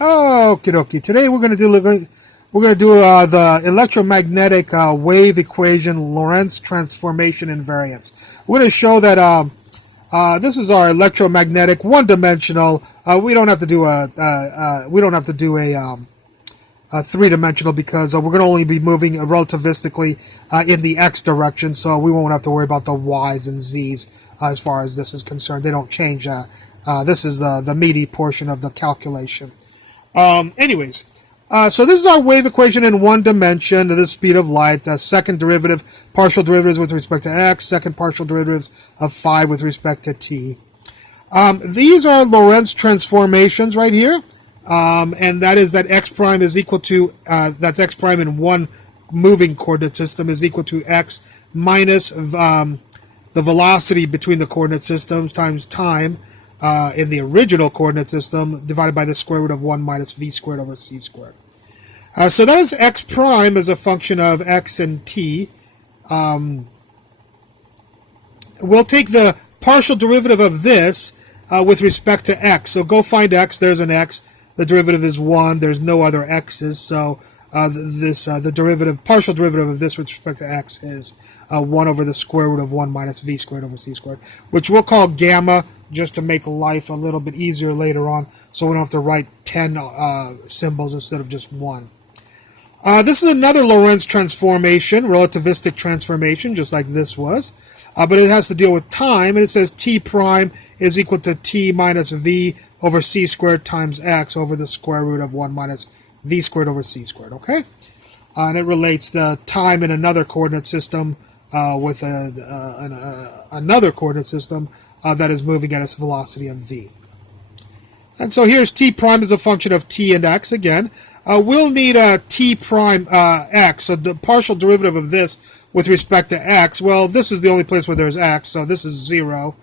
Okie dokie. Today we're going to do the electromagnetic wave equation, Lorentz transformation invariance. We're going to show that this is our electromagnetic one-dimensional. We don't have to do a three-dimensional because we're going to only be moving relativistically in the x direction, so we won't have to worry about the y's and z's as far as this is concerned. They don't change. This is the meaty portion of the calculation. So this is our wave equation in one dimension to the speed of light. The second derivative, partial derivatives with respect to x, second partial derivatives of phi with respect to t. These are Lorentz transformations right here, and that is that x prime is equal to, that's x prime in one moving coordinate system is equal to x minus the velocity between the coordinate systems times time, in the original coordinate system divided by the square root of 1 minus v squared over c squared. So that is x prime as a function of x and t. We'll take the partial derivative of this with respect to x. So go find x. There's an x. The derivative is 1. There's no other x's. So the partial derivative of this with respect to x is 1 over the square root of 1 minus v squared over c squared, which we'll call gamma just to make life a little bit easier later on, so we don't have to write 10 symbols instead of just 1. This is another Lorentz transformation, relativistic transformation, just like this was, but it has to deal with time, and it says t prime is equal to t minus v over c squared times x over the square root of 1 minus v squared over c squared, okay? And it relates the time in another coordinate system with another coordinate system that is moving at its velocity of v. And so here's t prime as a function of t and x again. We'll need a t prime x, so the partial derivative of this with respect to x. Well, this is the only place where there's x, so this is 0.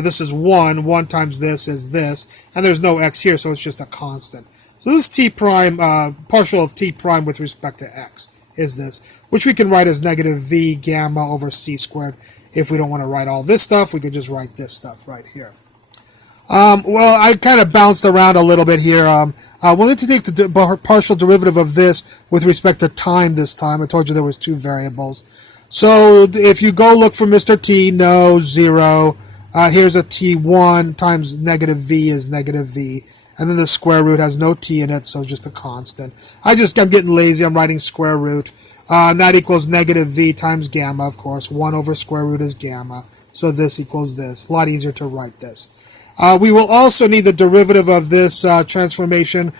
This is 1. 1 times this is this. And there's no x here, so it's just a constant. So this t prime, partial of t prime with respect to x is this, which we can write as negative v gamma over c squared. If we don't want to write all this stuff, we could just write this stuff right here. Well, I kind of bounced around a little bit here. We'll need to take the partial derivative of this with respect to time this time. I told you there was 2 variables. So if you go look for Mr. T, no, 0. Here's a t1 times negative v is negative v. And then the square root has no t in it, so just a constant. I'm getting lazy. I'm writing square root. And that equals negative v times gamma, of course. 1 over square root is gamma. So this equals this. A lot easier to write this. We will also need the derivative of this transformation.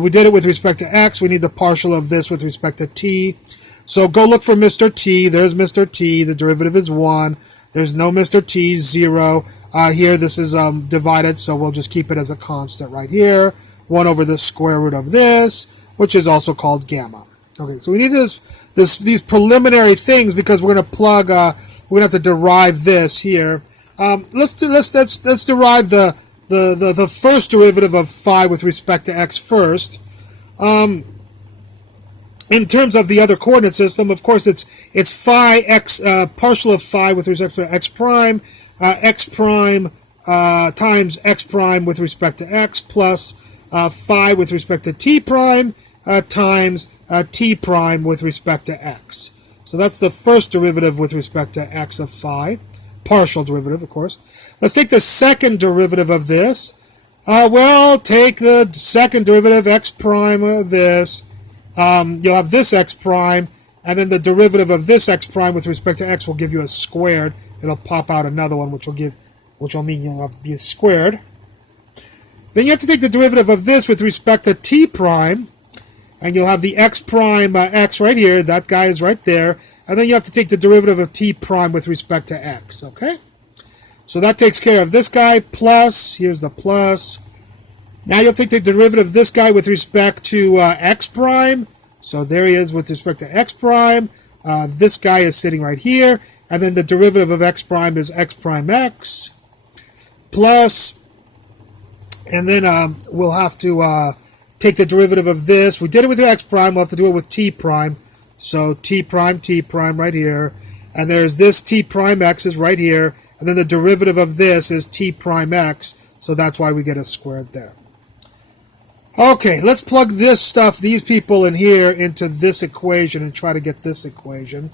We did it with respect to x. We need the partial of this with respect to t. So go look for Mr. T. There's Mr. T. The derivative is 1. There's no Mr. T, 0. Here this is divided, so we'll just keep it as a constant right here. 1 over the square root of this, which is also called gamma. Okay, so we need these preliminary things because we're going to plug. We're going to have to derive this here. Let's derive the first derivative of phi with respect to x first. In terms of the other coordinate system, of course, it's phi x partial of phi with respect to x prime times x prime with respect to x plus phi with respect to t prime times t prime with respect to x. So that's the first derivative with respect to x of phi, partial derivative, of course. Let's take the second derivative of this. Well, take the second derivative, x prime of this. You'll have this x prime, and then the derivative of this x prime with respect to x will give you a squared. It'll pop out another one, which will mean you'll have to be a squared. Then you have to take the derivative of this with respect to t prime, and you'll have the x prime x right here. That guy is right there. And then you have to take the derivative of t prime with respect to x, okay? So that takes care of this guy, plus, here's the plus. Now you'll take the derivative of this guy with respect to x prime. So there he is with respect to x prime. This guy is sitting right here. And then the derivative of x prime is x prime x. Plus, and then we'll have to take the derivative of this. We did it with x prime. We'll have to do it with t prime. So t prime right here. And there's this t prime x is right here. And then the derivative of this is t prime x. So that's why we get a squared there. Okay, let's plug this stuff, these people in here, into this equation and try to get this equation.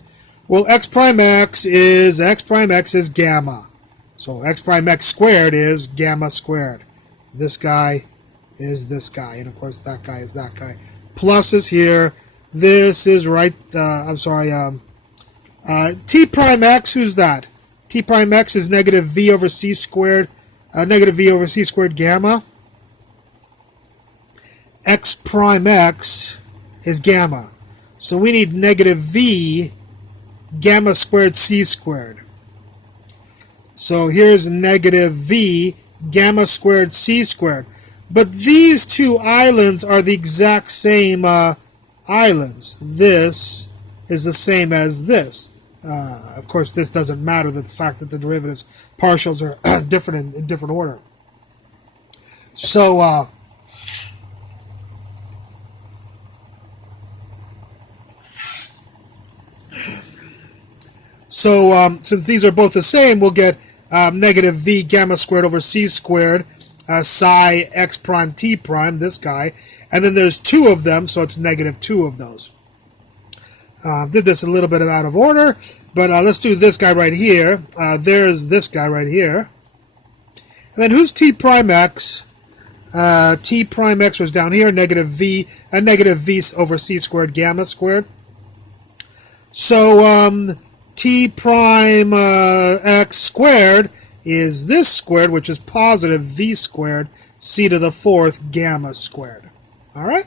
Well, x prime x is gamma. So x prime x squared is gamma squared. This guy is this guy, and of course that guy is that guy. Plus is here. This is right, t prime x, who's that? T prime x is negative v over c squared, negative v over c squared gamma. X prime x is gamma. So we need negative v gamma squared c squared. So here's negative v gamma squared c squared. But these two islands are the exact same islands. This is the same as this. Of course, this doesn't matter, the fact that the derivatives, partials are different in different order. So, since these are both the same, we'll get negative v gamma squared over c squared, psi x prime t prime, this guy. And then there's two of them, so it's negative 2 of those. Did this a little bit out of order, but let's do this guy right here. There's this guy right here. And then who's t prime x? T prime x was down here, negative v over c squared gamma squared. So t prime x squared is this squared, which is positive v squared c to the 4th gamma squared. All right?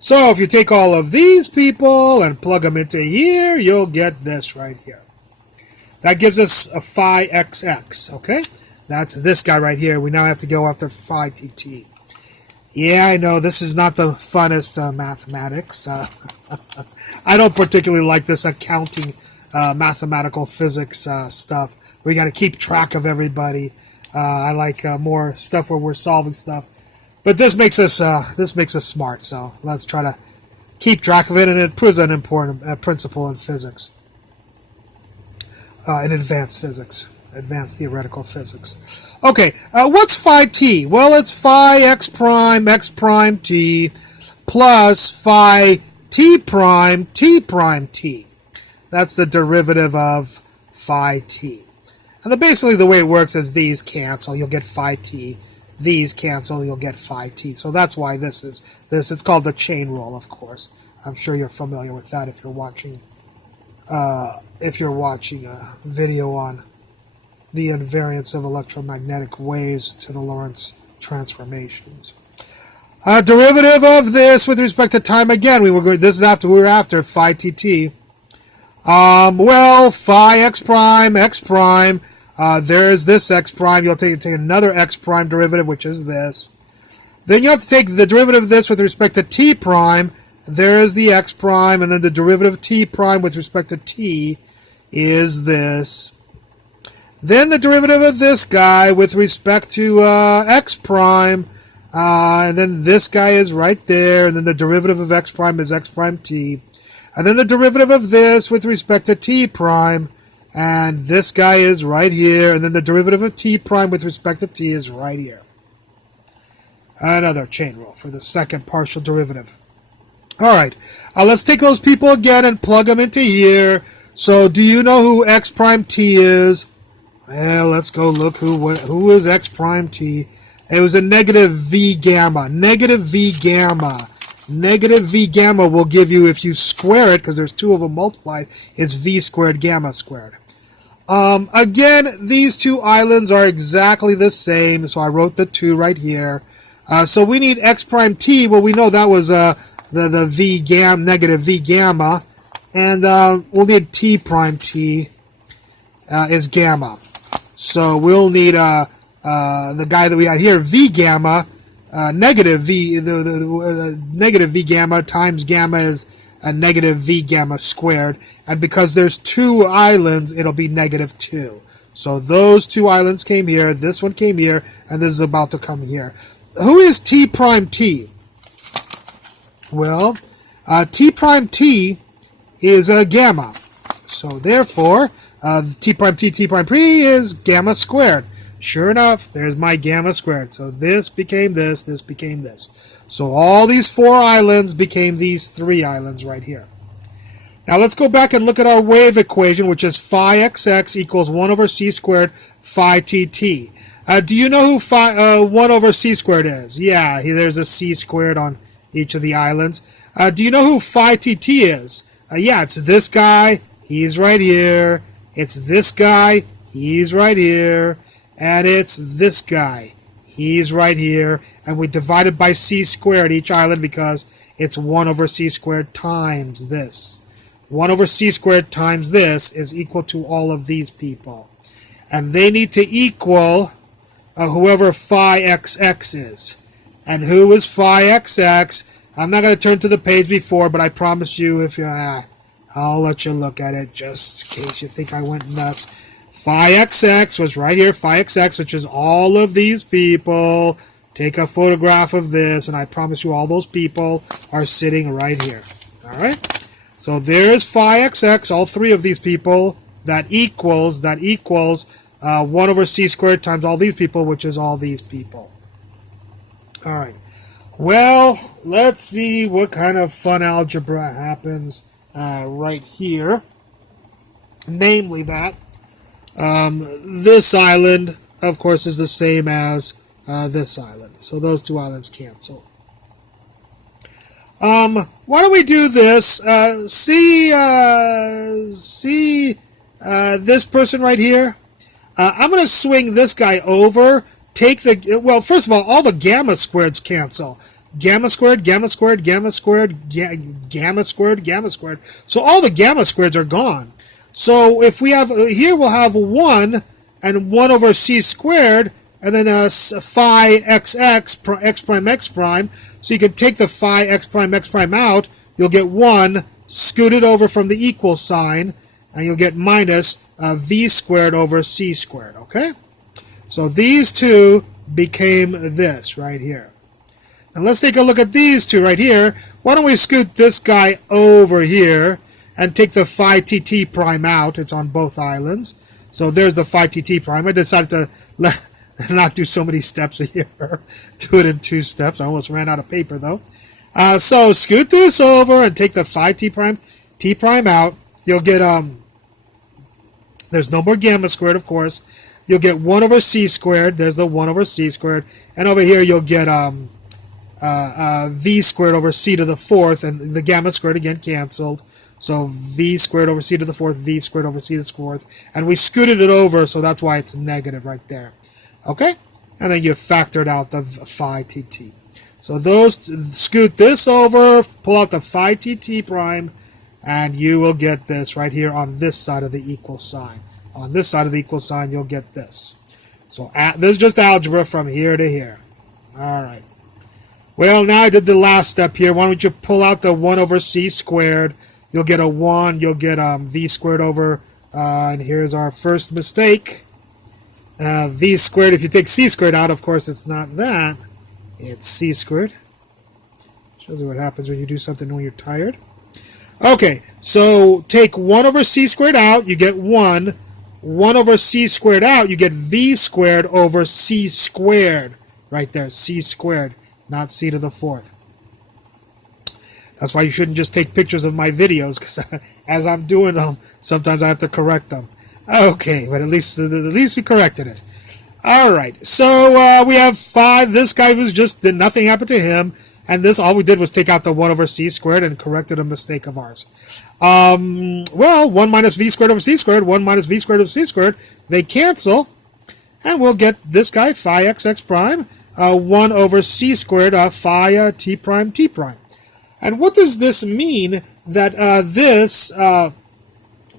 So if you take all of these people and plug them into here, you'll get this right here. That gives us a phi xx, okay? That's this guy right here. We now have to go after phi tt. Yeah, I know, this is not the funnest mathematics. I don't particularly like this accounting mathematical physics stuff where you got to keep track of everybody. I like more stuff where we're solving stuff. But this makes us smart, so let's try to keep track of it, and it proves an important principle in physics, in advanced physics, advanced theoretical physics. Okay, what's phi t? Well, it's phi x prime t plus phi t prime t. That's the derivative of phi t. And basically the way it works is these cancel, you'll get phi t. These cancel, you'll get phi t. So that's why this is this. It's called the chain rule, of course. I'm sure you're familiar with that if you're watching a video on the invariance of electromagnetic waves to the Lorentz transformations. Derivative of this with respect to time again. We were after phi tt. Well, phi x prime. There's this x prime. You'll take another x prime derivative, which is this. Then you have to take the derivative of this with respect to t prime. There's the x prime, and then the derivative of t prime with respect to t is this. Then the derivative of this guy with respect to x prime, and then this guy is right there, and then the derivative of x prime is x prime t. And then the derivative of this with respect to t prime, and this guy is right here, and then the derivative of t prime with respect to t is right here. Another chain rule for the second partial derivative. All right, let's take those people again and plug them into here. So do you know who x prime t is? Well, let's go look who is x prime t. It was a negative v gamma. Negative v gamma. Negative v gamma will give you, if you square it, because there's two of them multiplied, is v squared gamma squared. Again, these two islands are exactly the same, so I wrote the 2 right here. So we need x prime t. Well, we know that was the v gamma, negative v gamma, and we'll need t prime t is gamma. So we'll need the guy that we had here, v gamma, negative v, negative v gamma times gamma is a negative v gamma squared, and because there's 2 islands, it'll be negative 2. So those 2 islands came here, this one came here, and this is about to come here. Who is t prime t? Well, t prime t is a gamma. So therefore, t prime t prime is gamma squared. Sure enough, there's my gamma squared. So this became this became this. So all these 4 islands became these 3 islands right here. Now let's go back and look at our wave equation, which is phi xx equals 1 over c squared phi tt. Do you know who 1 over c squared is? Yeah, there's a c squared on each of the islands. Do you know who phi tt is? Yeah, it's this guy. He's right here. It's this guy. He's right here. And it's this guy. He's right here. And we divided by c squared each island because it's 1 over c squared times this. 1 over c squared times this is equal to all of these people. And they need to equal whoever phi xx is. And who is phi xx? I'm not going to turn to the page before, but I promise you, if you, I'll let you look at it just in case you think I went nuts. Phi xx was right here, phi xx, which is all of these people. Take a photograph of this, and I promise you all those people are sitting right here. All right? So there's phi xx, all 3 of these people. That equals 1 over c squared times all these people, which is all these people. All right. Well, let's see what kind of fun algebra happens right here. Namely that this island, of course, is the same as this island. So those 2 islands cancel. Why don't we do this? See this person right here? I'm going to swing this guy over. Take the, well, first of all the gamma squareds cancel. Gamma squared, gamma squared, gamma squared, gamma squared, gamma squared. So all the gamma squareds are gone. So if we have, here we'll have 1 and 1 over c squared, and then phi xx, x prime, x prime. So you can take the phi x prime out. You'll get 1, scoot it over from the equal sign, and you'll get minus v squared over c squared, okay? So these 2 became this right here. Now let's take a look at these 2 right here. Why don't we scoot this guy over here and take the phi tt prime out. It's on both islands. So there's the phi tt prime. I decided to not do so many steps here. Do it in 2 steps. I almost ran out of paper though. So scoot this over and take the phi t prime out. You'll get, there's no more gamma squared, of course. You'll get 1 over c squared. There's the 1 over c squared. And over here you'll get v squared over c to the 4th. And the gamma squared again canceled. So v squared over c to the 4th, v squared over c to the 4th. And we scooted it over, so that's why it's negative right there. Okay? And then you factored out the phi tt. So those, scoot this over, pull out the phi tt prime, and you will get this right here on this side of the equal sign. On this side of the equal sign, you'll get this. So this is just algebra from here to here. All right. Well, now I did the last step here. Why don't you pull out the 1 over c squared. You'll get a 1. You'll get v squared over, and here's our first mistake. V squared, if you take c squared out, of course, it's not that. It's c squared. Shows you what happens when you do something when you're tired. Okay, so take 1 over c squared out, you get 1. 1 over c squared out, you get v squared over c squared. Right there, c squared, not c to the 4th. That's why you shouldn't just take pictures of my videos, because as I'm doing them, sometimes I have to correct them. Okay, but at least we corrected it. All right, so we have 5. This guy was just, nothing happened to him. And this, all we did was take out the 1 over c squared and corrected a mistake of ours. Well, 1 minus v squared over c squared, 1 minus v squared over c squared, they cancel. And we'll get this guy, phi xx prime, 1 over c squared, phi t prime t prime. And what does this mean that this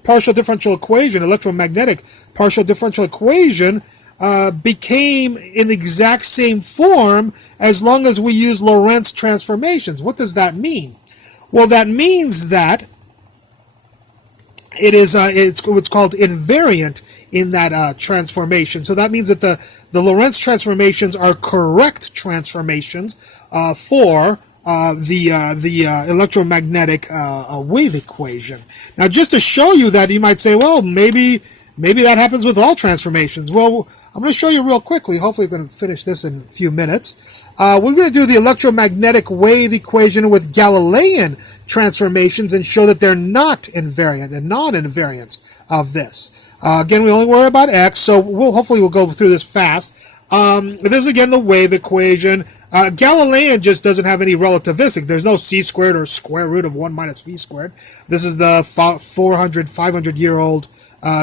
partial differential equation, electromagnetic partial differential equation, became in the exact same form as long as we use Lorentz transformations? What does that mean? Well, that means that it is it's what's called invariant in that transformation. So that means that the Lorentz transformations are correct transformations for the electromagnetic wave equation. Now, just to show you that, you might say, well, maybe maybe that happens with all transformations. Well, I'm going to show you real quickly. Hopefully we're going to finish this in a few minutes. We're going to do the electromagnetic wave equation with Galilean transformations and show that they're not invariant and non-invariance of this. Again, we only worry about x, so hopefully we'll go through this fast. This is again the wave equation. Galilean just doesn't have any relativistic. There's no c squared or square root of 1 minus v squared. This is the 500-year-old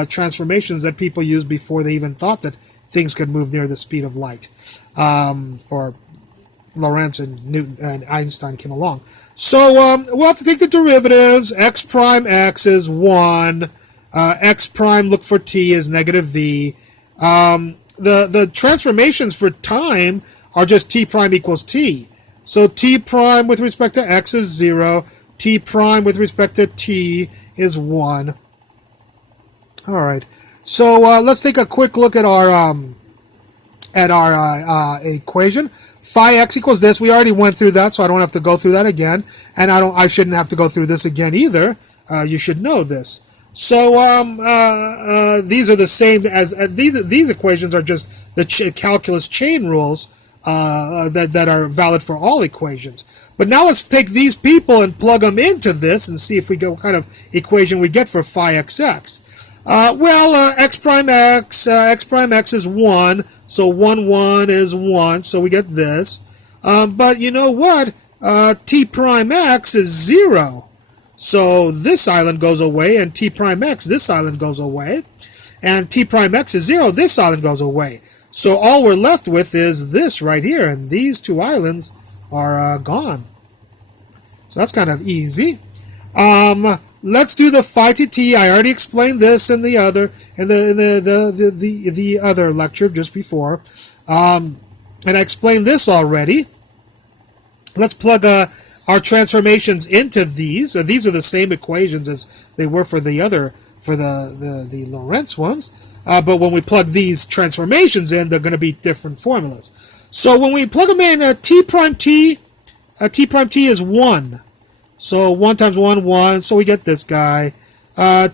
transformations that people used before they even thought that things could move near the speed of light. Or Lorentz and Newton and Einstein came along. So we'll have to take the derivatives. X prime x is 1. X prime, look for t, is negative v. The transformations for time are just t prime equals t. So t prime with respect to x is 0. T prime with respect to t is 1. All right. So let's take a quick look at our equation. Phi x equals this. We already went through that, so I don't have to go through that again. And I shouldn't have to go through this again either. You should know this. So these are the same as these equations are just the calculus chain rules that are valid for all equations. But now let's take these people and plug them into this and see if we get what kind of equation we get for phi xx. X prime x is 1, so 1, 1 is 1, so we get this. But you know what? T prime x is 0. So this island goes away, and t prime x, this island goes away. And t prime x is 0, this island goes away. So all we're left with is this right here, and these two islands are gone. So that's kind of easy. Let's do the phi to t. I already explained this in the other the other lecture just before, and I explained this already. Let's plug our transformations into these. These are the same equations as they were for the Lorentz ones, but when we plug these transformations in, they're going to be different formulas. So when we plug them in, t prime t is 1. So 1 times 1, 1, so we get this guy.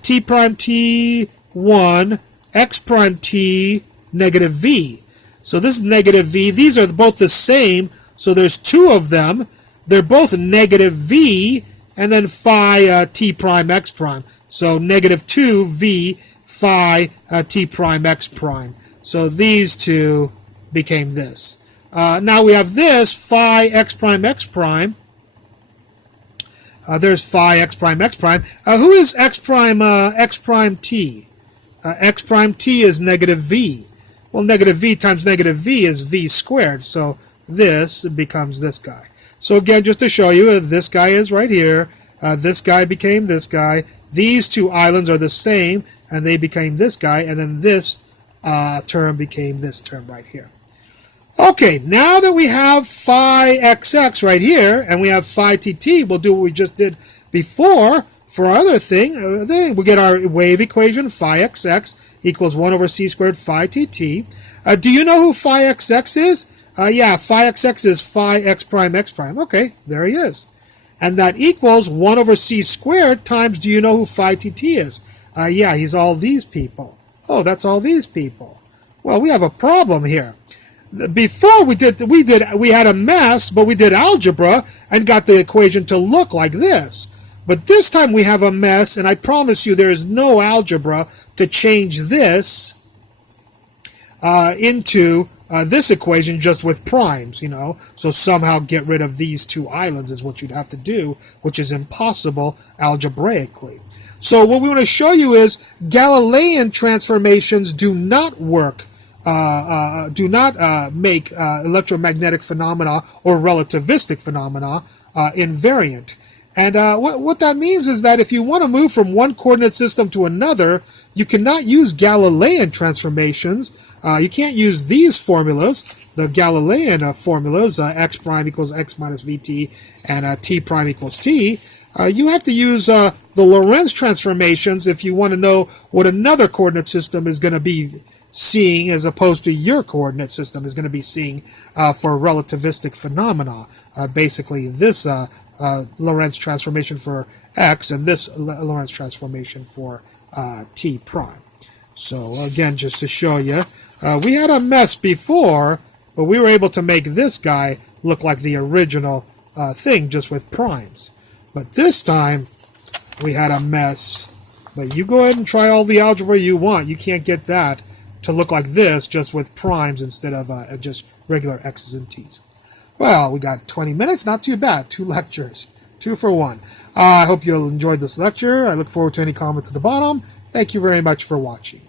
T prime t, 1, x prime t, negative v. So this is negative v. These are both the same, so there's 2 of them. They're both negative v, and then phi t prime x prime. So negative 2 v phi t prime x prime. So these two became this. Now we have this, phi x prime x prime. There's phi x prime x prime. Who is x prime t? X prime t is negative v. Well, negative v times negative v is v squared. So this becomes this guy. So again, just to show you, this guy is right here. This guy became this guy. These two islands are the same, and they became this guy. And then this term became this term right here. Okay, now that we have phi xx right here, and we have phi tt, we'll do what we just did before for our other thing. We get our wave equation, phi xx equals 1 over c squared phi tt. Do you know who phi xx is? Yeah, phi xx is phi x prime x prime. Okay, there he is. And that equals 1 over c squared times, do you know who phi tt is? Yeah, he's all these people. Oh, that's all these people. Well, we have a problem here. Before we had a mess, but we did algebra and got the equation to look like this. But this time we have a mess, and I promise you there is no algebra to change this into this equation just with primes, you know. So somehow get rid of these two islands is what you'd have to do, which is impossible algebraically. So what we want to show you is Galilean transformations do not work. Make electromagnetic phenomena or relativistic phenomena invariant. And what that means is that if you want to move from one coordinate system to another, you cannot use Galilean transformations. You can't use these formulas, the Galilean formulas, x prime equals x minus vt and t prime equals t. You have to use the Lorentz transformations if you want to know what another coordinate system is going to be seeing as opposed to your coordinate system is going to be seeing for relativistic phenomena. Basically, this Lorentz transformation for x and this Lorentz transformation for t prime. So again, just to show you, we had a mess before, but we were able to make this guy look like the original thing just with primes. But this time, we had a mess. But you go ahead and try all the algebra you want. You can't get that to look like this just with primes instead of just regular x's and t's. Well, we got 20 minutes. Not too bad. 2 lectures. 2 for 1. I hope you enjoyed this lecture. I look forward to any comments at the bottom. Thank you very much for watching.